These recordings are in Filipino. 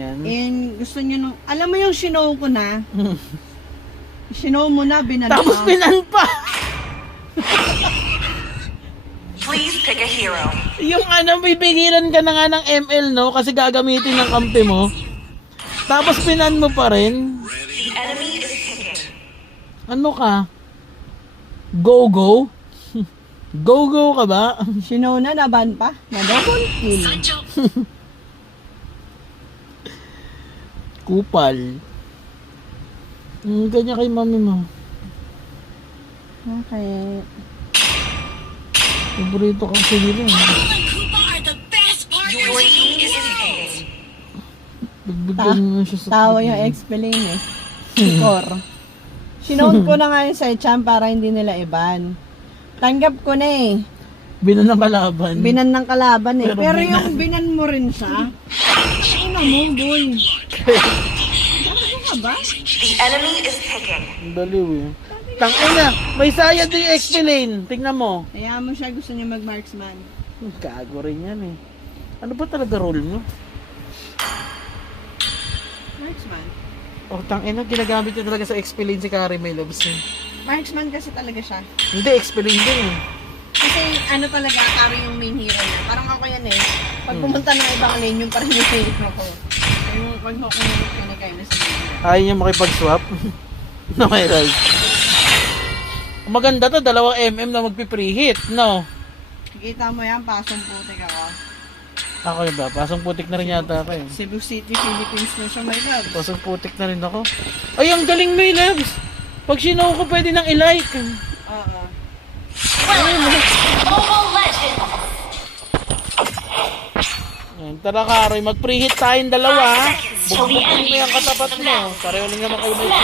And gusto niyo nung, alam mo yung sinow ko na? Sinow mo na, binan Tapos pa. pinan pa. Please pick a hero. Yung bibigilan ka na nga ng ML, no? Kasi gagamitin ng kampi mo. Tapos pinan mo pa rin. The enemy is picking. Ano ka? Go-go? Go-go ka ba? Sinow na, naban pa. Na-double kill. Kupal. Ganyan kay mami mo. Okay. Paborito kang sinila. Your team is picking. Bigbigyan mo siya sa Tawa yung explain eh. Score. Sinow ko na nga yung Sechan para hindi nila iban. Tanggap ko na eh. Binan ng kalaban. Binan ng kalaban eh. Pero Pero binan. yung binan mo rin siya. Ano mo, boy? Ano ka ba? The enemy is picking. Ang daliw eh. Tangina, may sayad din yung explain. Tingnan mo. Kaya mo siya gusto niya mag-marksman. Gago rin yan eh. Ano ba talaga role mo? Marksman? Oh, tangina, ginagamit niya talaga sa explain si Carrie May Loves eh. Marksman kasi talaga siya. Hindi, explain din eh. Kasi ano talaga, Kari yung main hero niya. Parang ako yan eh. Pag pumunta ng ibang lane, yung parang yung hero ko. Yung pag ako kinagay na sa lane. Ayaw niya makipag-swap. No, may right. Maganda to, 2 mm na magpipreheat, no? Kita mo yan, pasong putik ako. Ako yun ba? Pasong putik na rin yata ako eh. Cebu City, Philippines na siya, my love. Pasong putik na rin ako. Ay, ang galing May Loves! Pag sinaw ko, pwede nang i-like. Oo. Mobile Legends. Ayan, tara Karoy, mag-preheat tayong dalawa. Bukbukin mo yung katapat mo. Pareho lang naman kayo may yung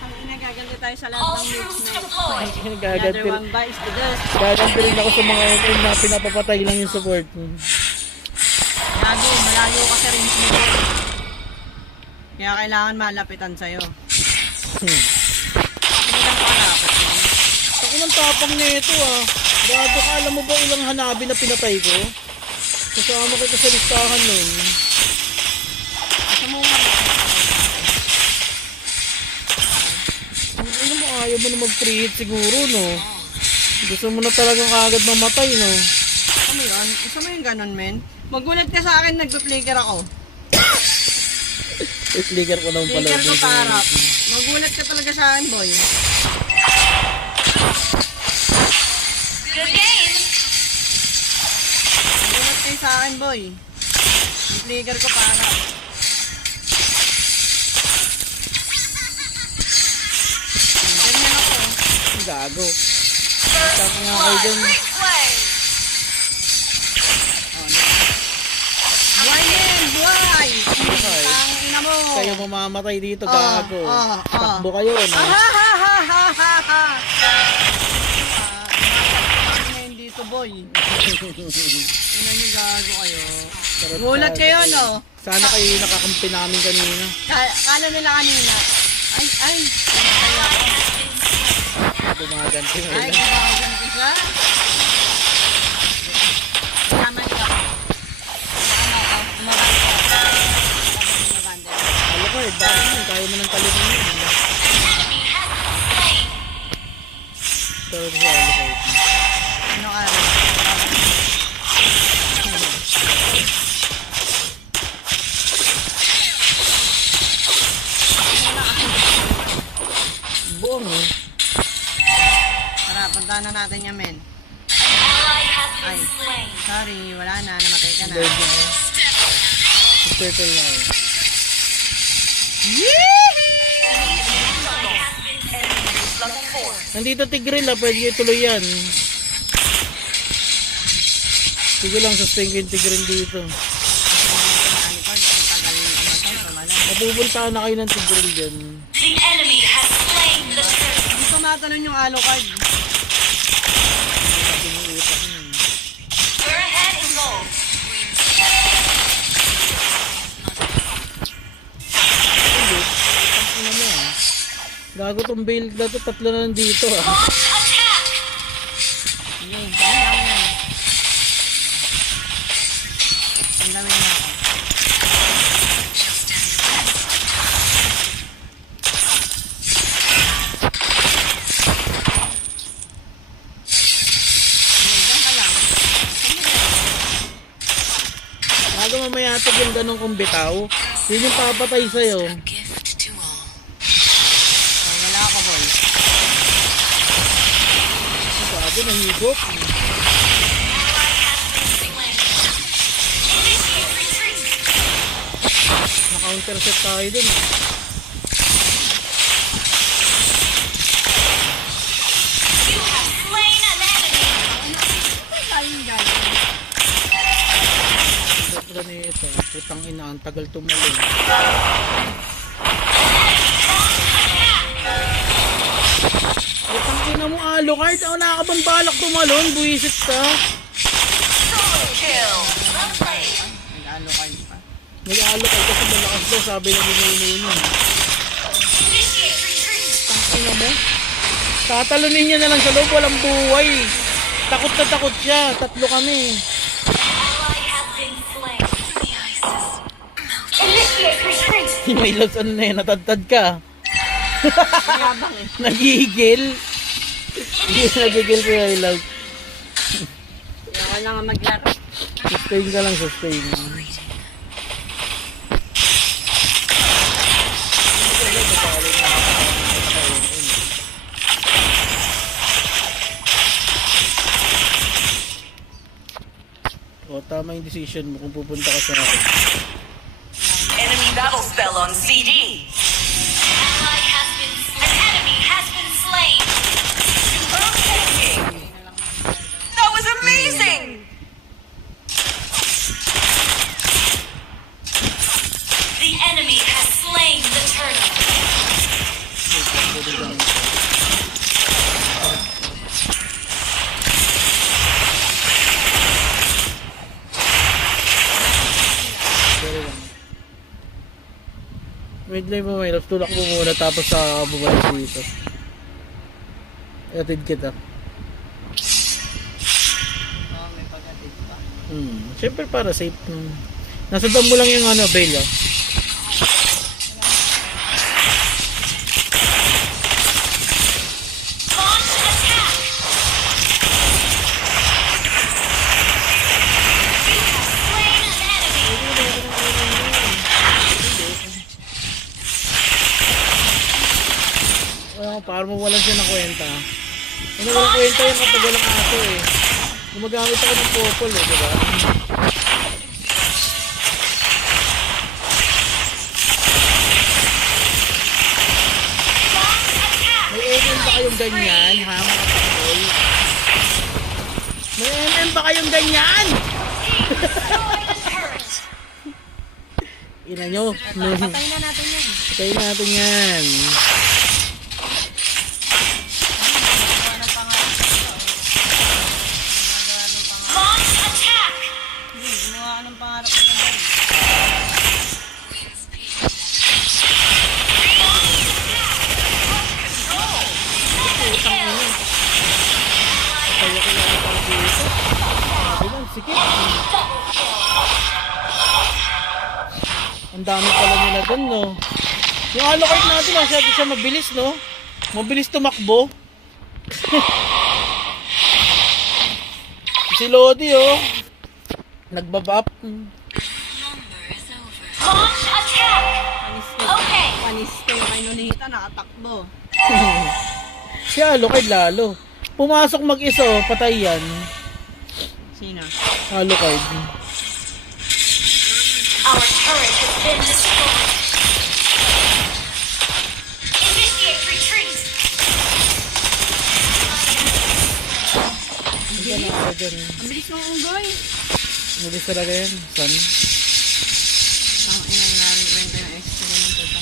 Ang inagaganti tayo sa lahat ng moves na yun. The other Gagantil. one bites the dust. Gagantilin ako sa mga MM na pinapapatay lang yung support. Gago, malayo kasi rin siya. Kaya kailangan malapitan sa'yo. Hindi lang pakalapit mo. Ang inang tapang nito ah. Gago ka, alam mo ba ilang hanabi na pinatay ko? Kasama kita sa listahan nun. Gusto mo nga. Ano mo, ayaw mo na mag-preheat siguro, no? Gusto mo na talagang kagad mamatay, no? Gusto mo yun? Gusto mo yung ganun, men? Magulat ka sa akin, nagpa-flicker ako. I-flicker ko naman pala. Flicker ko parap. Magulat ka talaga sa akin, boy. Good game. Magulat kayo sa akin, boy. Flicker ko parap. Ganyan ako. Gago. Tama nga kayo dyan. Replay. Buhay men! Buhay! Buhay. Ang ina mo! Kayo mamamatay dito, gago. ah. Takbo kayo, no? Ah, na yun dito, boy. Ina niyo, gago kayo. Gulat kayo, no? Sana kayo yung nakakampi namin kanina. Kala nila kanina. Ay. Kaya ako. Bumaganti mo Ay, lang. kumakan ko siya. Tama niyo ako. Umabante. Alam ko eh, dami yun. Kaya mo ng talibin yun. Pero sa alam ko. Ano ka? Buong eh. Tara, puntahan na natin yan, men. Ally has been Ay, slain. sorry, wala na, namatay ka na. Dead na eh. Turtle na eh. Level 4. Nandito Tigril ah, pwede kayo tuloy yan. Sige lang, sustain ko yung Tigril dito. Mapupuntahan na kayo ng Tigril dyan. The enemy has slain the turtle. Hindi ko matalon yung Alucard. We're ahead in gold. Ano mo ah. Gago tong build na to, 3 na nandito ah. Launch attack. Sige, dami lang yan. Ang dami na ako. yata yung ganong kumbitaw. Yun yung papatay sa'yo. Wala ka, boy. Sabi, nahigop. Naka-intercept tayo dun. You have slain an enemy. Tayong gano'n. Putang ito. Putang ina, ang tagal tumalon. Putang ina mo, Alucard. Wala ka bang balak tumalon? Buwisit ka. Solo kill. Well played. Nag-ano kayo pa. Nag-Alucard kasi malakas daw, sabi ng minuno. Initiate retreat. Ina mo? Tatalunin niya na lang sa loob, walang buhay. Takot na takot siya. Tatlo kami. Ally has been slain. Initiate retreat. Si Milos, ano na yun? Natadtad ka. Mayabang eh. Nagigil. Hindi nagigil si Milos. Kaya na nga maglaro. Sustain ka lang, sustain. O, tama yung decision mo kung pupunta ka sa akin. Enemy battle spell on CD. Ally has been slain. An enemy has been slain. That was amazing. The enemy has slain the turtle. Very lang. Wait lang mo, Milos. Tulak mo muna tapos sa bumalik dito. Atid kita. Oo, may pag-atid pa. Siyempre para safe. Nasa dam mo lang yung ano, bail. Oh. Launch attack. You have slain an enemy. Wala ko, para mawalan siya ng kwenta. Ano walang kwenta yan kapag walang aso eh. Gumagamit ako ng popol eh, diba? Launch attack. May MM ba kayong ganyan, ha mga kapol? May MM ba kayong ganyan? Destroy the turret. Ina nyo. Patay na natin yan. Patayin natin yan. Gawa ng pangarap ko. Gawa ng pangarap. Launch attack. Gumawa ka ng pangarap ko. Kaya ko lang ang dito. Sabi lang, sikip. Ang dami pala nila dun, no? Yung Alucard natin, masyado siya mabilis, no? Mabilis tumakbo. Si Lodi, oh. Nagbabap. Launch attack. Okay. Paniste yung kay Nonita, nakatakbo. Si Alucard lalo. Pumasok mag-isa, oh, patay yan. Sino? Alucard. Our turret has been destroyed. Initiate retreat. Diyan ako dyan. Ang bilis ng unggoy. Mabilis talaga yan. Son. Ang ina, narin ko yung extra ng puta.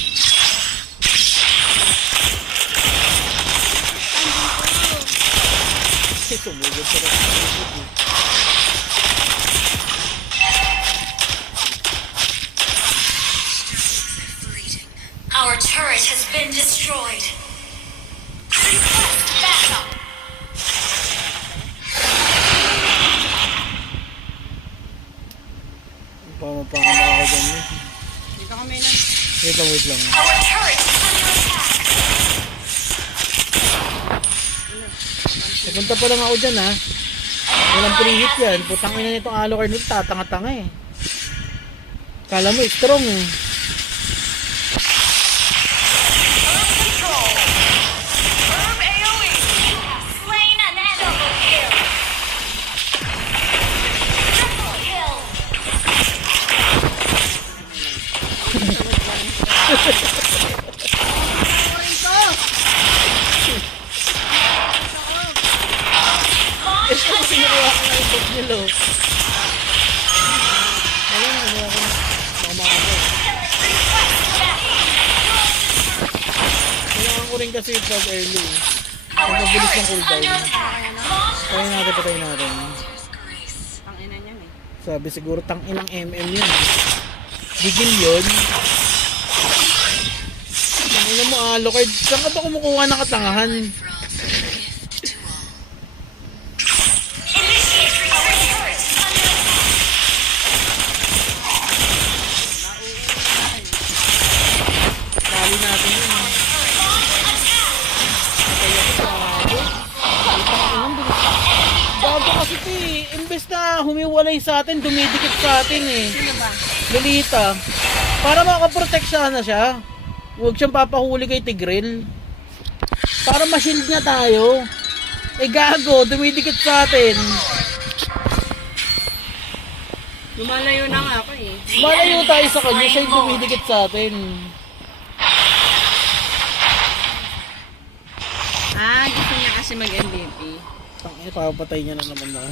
Sumugod sa rin. Our turret has been destroyed. Request backup. Pamapangan ako dyan. Eh. Dito kami lang. Wait lang. Our turret is under attack. Napunta pa lang ako dyan, ha. Walang pre-hit yan. Putang ina nitong Alucard nito, tatanga-tanga eh. Kala mo, strong eh. Herb control. Herb AoE. You have slain an enemy. Kill. Triple kill. Launch Ito, attack. sinukuha ko nga yung book nila. Wala na, wala ko na. Mamako. Kailangan ko rin kasi pag early. Our mabilis ng turret is cooldown. under attack. Launch Patayin natin. Ang ina niyan eh. Sabi siguro tang ilang MM yun. Gigil yun. Tang ina mo Alucard. Saan ka ba kumukuha ng katangahan? initiate retreat. Our turret is under attack. Tali natin yun. Launch attack. Bago kasi ito eh. Imbes na humiwalay sa atin, dumidikit sa atin eh. Sino ba? Lolita. Para makaprotect sana siya. Huwag siyang papahuli kay Tigril. Para ma-shield niya tayo. Eh gago, dumidikit sa atin. Lumalayo na nga ako eh. Malayo tayo sa kanya, siya yung dumidikit sa atin. Gusto niya kasi mag-MVP. Tangina, papatay niya na naman na.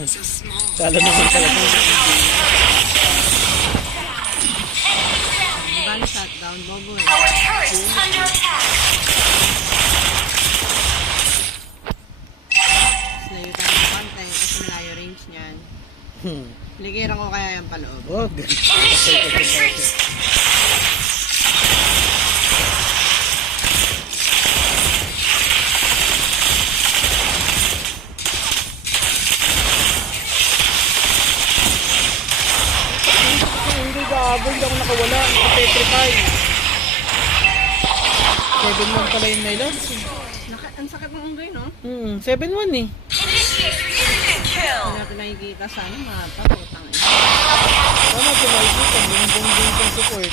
Kala naman pala ng Bali shutdown, bobo eh. Our turret is under attack. Layo tayo ng pantay kasi malayo range niyan. Ligiran ko kaya yung paloob. Wag. Initiate retreat. Hindi gago, hindi ako nakawala. Nakapetrify. 7-1 pala yung Nylox. Ang sakit ng unggoy, no? 7-1 eh. Initiate retreat. Kill. Hindi natin nakikita sa ano, mata. Putang ina. Tama, tumalikita. Buong kong support.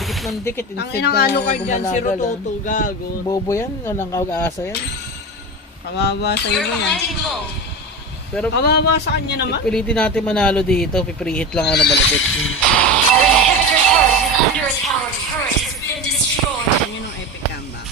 Dikit ng dikit. Ang Instead inang na Alucard dyan, si gumalagal, Rototo, gago. Bobo yan. Walang asa yan. Kawawa sa iyo You're yan. landing low. Pero Kawawa sa kanya naman. pilitin natin manalo dito. Piprihit lang ako na balapit. Our inhibitor turret is under attack. Our turret has been destroyed. Kanya nung epic comeback.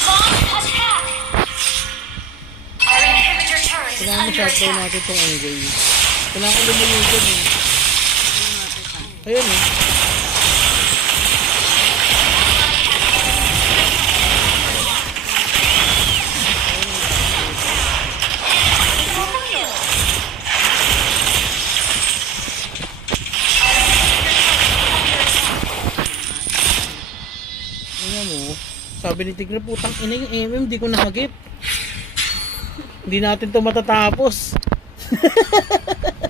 Launch attack. Our inhibitor turret is Kailangan under ma-shutdown attack. natin itong Angel. Kailangan ko lumayo dyan eh. Ayun eh. Ayan mo. Sabi ni Tigre, putang ina yung MM, di ko nahagip. Hindi natin to matatapos.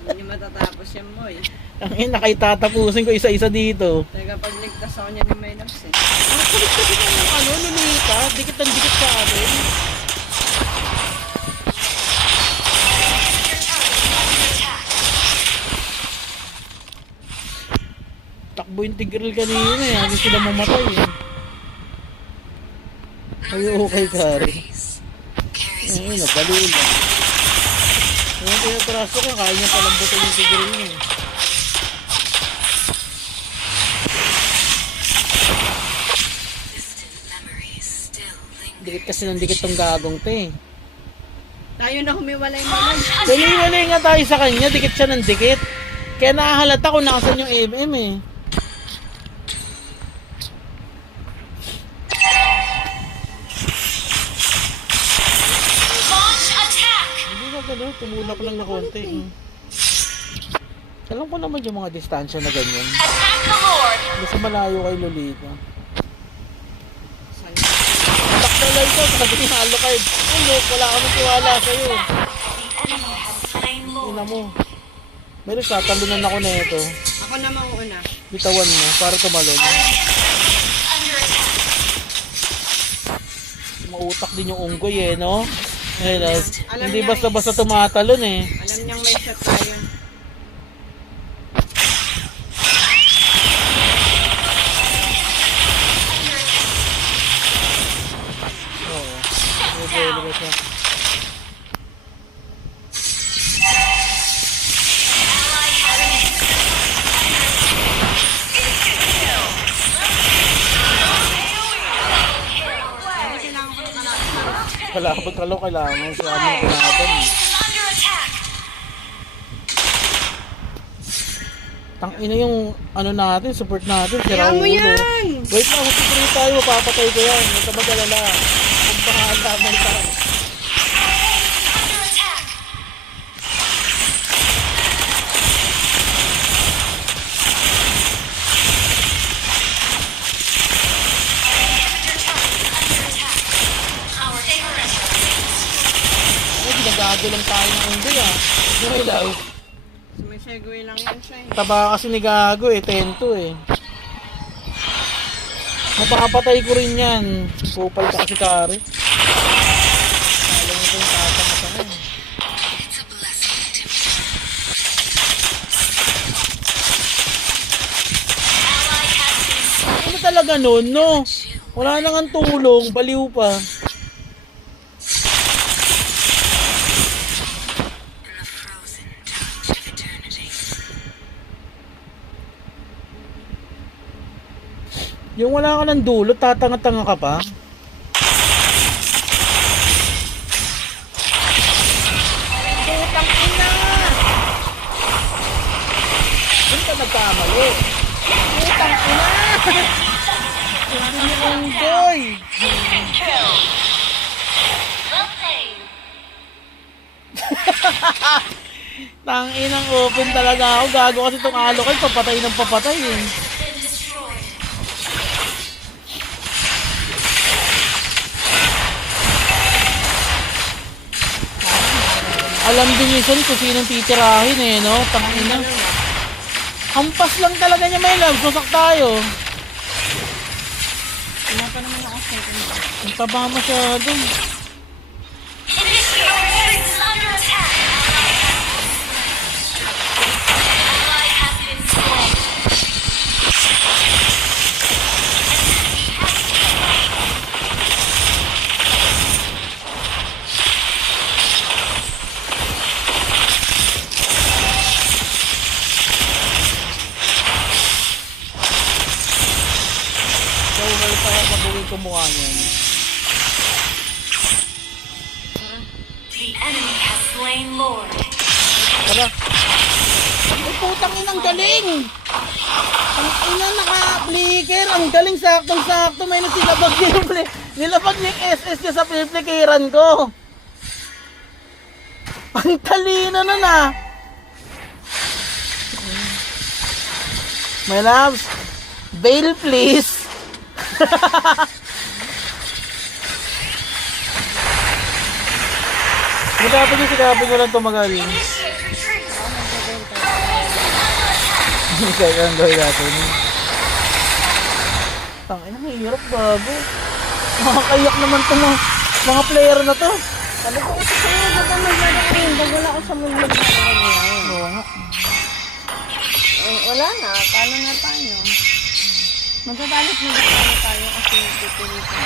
Hindi matatapos yan, boy. Ang ina, kay tatapusin ko isa-isa dito. Nagapagligtas ako niya ni Mylox eh. Ang kulit kasi ng ano, Lolita, dikit ang dikit sa atin. Takbo yung Tigreal kanina eh, hindi sila mamatay eh. Ay, okay, Kari. Ayun, napalo lang. Ayun, tinatraso ko, kaya niya palambutin yung Tigreal niya eh. Dikit kasi ng dikit tong gagong te. Tayo na humiwalay mo lang. Dali-walay nga tayo sa kanya, dikit siya ng dikit. Kaya nakahalata kung nakasan yung MM eh. Launch attack. Hindi na gano'n, tumulak lang na konti. Alam ko naman yung mga distansya na ganyan. Attack the Lord. Basta malayo kay Lolita. Sayang. Takdalay ko, sabi ni Alucard. Look, wala kami tiwala sa'yo. The enemy has slain Lord. Ina mo. Meron, tatalunan ako na ito. Ako na mauuna. Bitawan mo, para tumalon. Our inhibitor stock din yung unggoy eh, no? Eh, Alam hindi niya basta-basta tumatalon eh. Alam niyang may shot tayo. Oo. May siya. Kalabot kalo kailangan sa aming kalaban eh. Under attack. Tangina yung ano natin, support natin, si Kaya mo Raulo. yan! Wait lang, mag-spray tayo, mapapatay ko yan. Huwag ka mag-alala. Kung bahala, may tayo. Under attack. Our turret. Ay, ginagago lang tayo ng unggoy ah. Yung ilaw. May segway lang yan siya eh. Taba kasi ni Gago eh, tento eh. Mapakapatay ko rin yan. Pupal ka kasi kare. Alam mo ito yung tatang sa eh. Ano talaga nun, no? Wala nang ang tulong, baliw pa. Yung wala ka ng dulo, tatanga-tanga ka pa. Putang ina! Saan ka nagkamali? Putang ina! Hindi mo unggoy! Kill. Well played. Tanginang open talaga ako. Gago kasi itong alokay, papatay ng papatay eh. Been destroyed. Alam din yun kung sinong titirahin eh, no? Tangina. Hampas lang talaga niya, may love. Susak tayo. Wala pa naman ako second. Ang taba masyado. Initiate is under attack. Ally has been slain. So, may parang mabuhay ko mukha niyan. The enemy has slain Lord. Tara. Ay, putang inang galing! Ang ina naka-flicker. Ang galing, saktong-sakto. May nilabag niya yung nilabag niya yung SS niya sa flickeran ko. Ang talino nun ah. My loves, bail please. Sinabi ko lang tumagal. Initiate retreat. Kaya ang gawin natin. Tangina, mahirap bago. Makakayak naman itong mga player na to. Sabi ko kasi sa'yo, ba't ang maglalaking? Ba't wala ako sa mundo na ngayon? Oo nga. Wala na, talo na tayo. Magbabalit na tayo kasi pipilitin.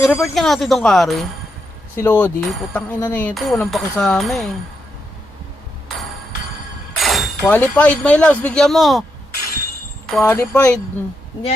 I-report ka natin itong Kari. Si Lodi, putang ina na ito, walang pakisama eh. Qualified, my loves, bigyan mo. Qualified. Hindi